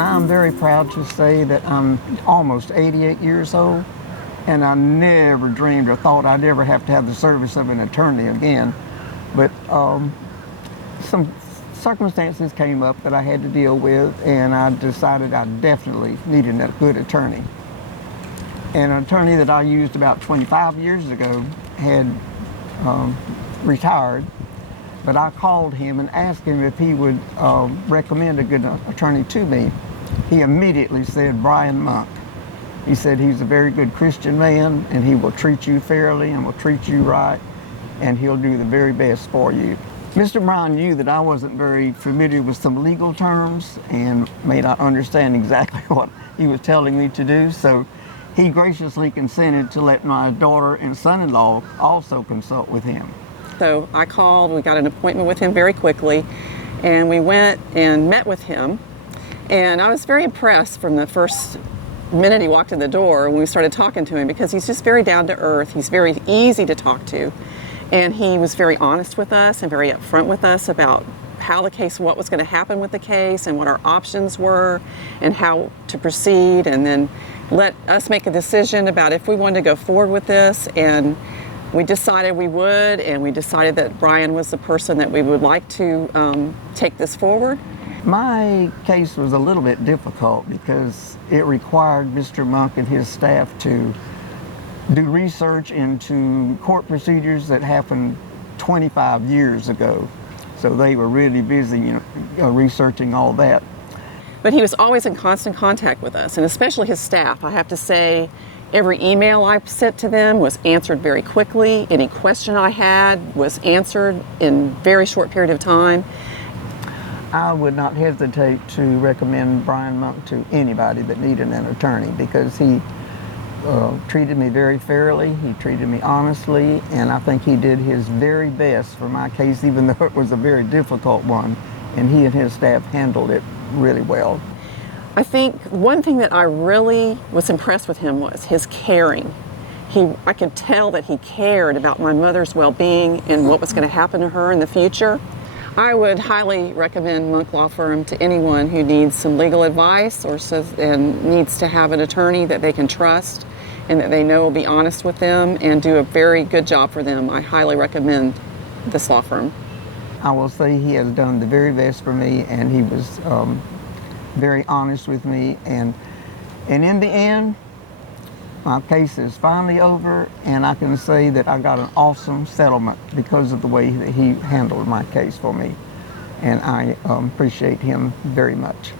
I'm very proud to say that I'm almost 88 years old, and I never dreamed or thought I'd ever have to have the service of an attorney again. But some circumstances came up that I had to deal with, and I decided I definitely needed a good attorney. And an attorney that I used about 25 years ago had retired, but I called him and asked him if he would recommend a good attorney to me. He immediately said Brian Monk. He said he's a very good Christian man, and he will treat you fairly and will treat you right, and he'll do the very best for you. Mr. Brown knew that I wasn't very familiar with some legal terms and may not understand exactly what he was telling me to do, so he graciously consented to let my daughter and son-in-law also consult with him. So I called, we got an appointment with him very quickly, and we went and met with him. And I was very impressed from the first minute he walked in the door when we started talking to him, because he's just very down to earth. He's very easy to talk to. And he was very honest with us and very upfront with us about how the case, what was going to happen with the case and what our options were and how to proceed, and then let us make a decision about if we wanted to go forward with this. And we decided we would, and we decided that Brian was the person that we would like to take this forward. My case was a little bit difficult because it required Mr. Monk and his staff to do research into court procedures that happened 25 years ago. So they were really busy, researching all that. But he was always in constant contact with us, and especially his staff. I have to say, every email I sent to them was answered very quickly. Any question I had was answered in a very short period of time. I would not hesitate to recommend Brian Monk to anybody that needed an attorney, because he treated me very fairly, he treated me honestly, and I think he did his very best for my case, even though it was a very difficult one, and he and his staff handled it really well. I think one thing that I really was impressed with him was his caring. I could tell that he cared about my mother's well-being and what was going to happen to her in the future. I would highly recommend Monk Law Firm to anyone who needs some legal advice and needs to have an attorney that they can trust and that they know will be honest with them and do a very good job for them. I highly recommend this law firm. I will say he has done the very best for me, and he was very honest with me, and in the end, my case is finally over, and I can say that I got an awesome settlement because of the way that he handled my case for me, and I appreciate him very much.